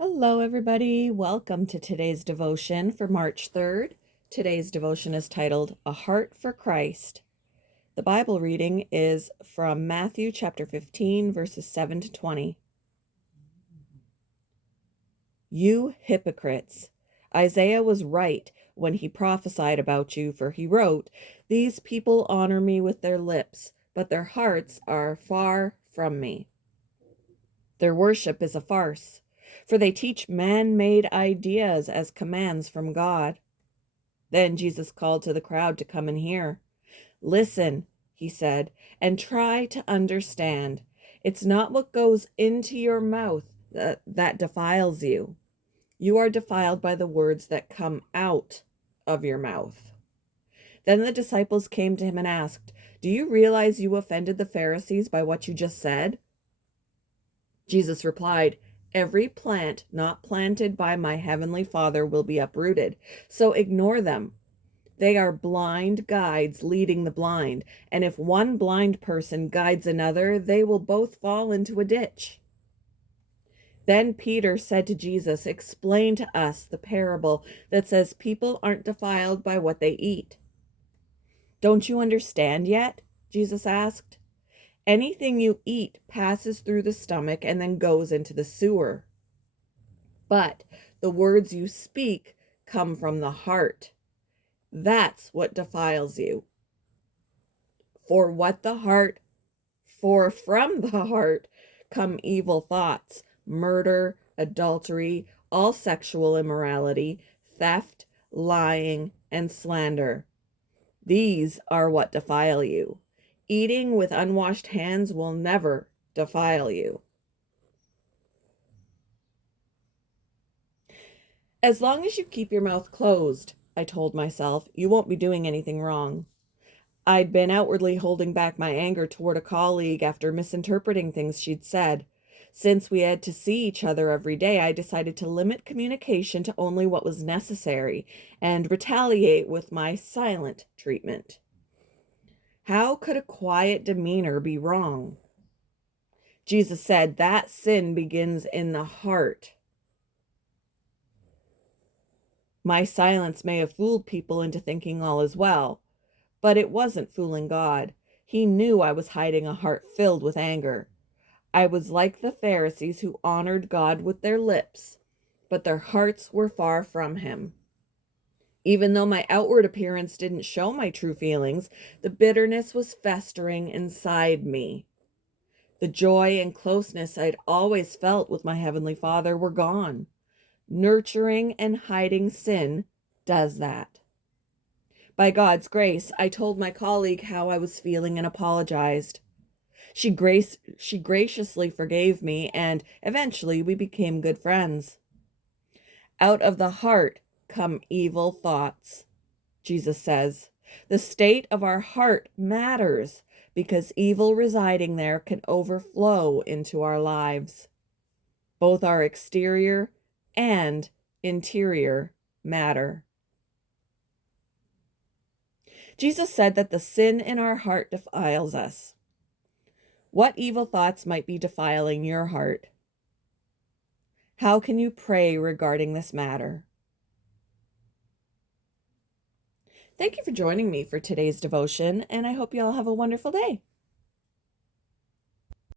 Hello, everybody. Welcome to today's devotion for March 3rd. Today's devotion is titled A Heart for Christ. The Bible reading is from Matthew chapter 15, verses 7 to 20. You hypocrites! Isaiah was right when he prophesied about you, for he wrote, "These people honor me with their lips, but their hearts are far from me. Their worship is a farce, for they teach man-made ideas as commands from God." Then Jesus called to the crowd to come and hear. "Listen," he said, "and try to understand. It's not what goes into your mouth that defiles you. You are defiled by the words that come out of your mouth." Then the disciples came to him and asked, "Do you realize you offended the Pharisees by what you just said?" Jesus replied, "Every plant not planted by my heavenly Father will be uprooted, so ignore them. They are blind guides leading the blind, and if one blind person guides another, they will both fall into a ditch." Then Peter said to Jesus, "Explain to us the parable that says people aren't defiled by what they eat." "Don't you understand yet?" Jesus asked. "Anything you eat passes through the stomach and then goes into the sewer. But the words you speak come from the heart. That's what defiles you. For from the heart come evil thoughts, murder, adultery, all sexual immorality, theft, lying, and slander. These are what defile you. Eating with unwashed hands will never defile you." As long as you keep your mouth closed, I told myself, you won't be doing anything wrong. I'd been outwardly holding back my anger toward a colleague after misinterpreting things she'd said. Since we had to see each other every day, I decided to limit communication to only what was necessary and retaliate with my silent treatment. How could a quiet demeanor be wrong? Jesus said that sin begins in the heart. My silence may have fooled people into thinking all is well, but it wasn't fooling God. He knew I was hiding a heart filled with anger. I was like the Pharisees who honored God with their lips, but their hearts were far from him. Even though my outward appearance didn't show my true feelings, the bitterness was festering inside me. The joy and closeness I'd always felt with my Heavenly Father were gone. Nurturing and hiding sin does that. By God's grace, I told my colleague how I was feeling and apologized. She graciously forgave me, and eventually we became good friends. Out of the heart come evil thoughts, Jesus says. The state of our heart matters because evil residing there can overflow into our lives. Both our exterior and interior matter. Jesus said that the sin in our heart defiles us. What evil thoughts might be defiling your heart? How can you pray regarding this matter? Thank you for joining me for today's devotion, and I hope you all have a wonderful day.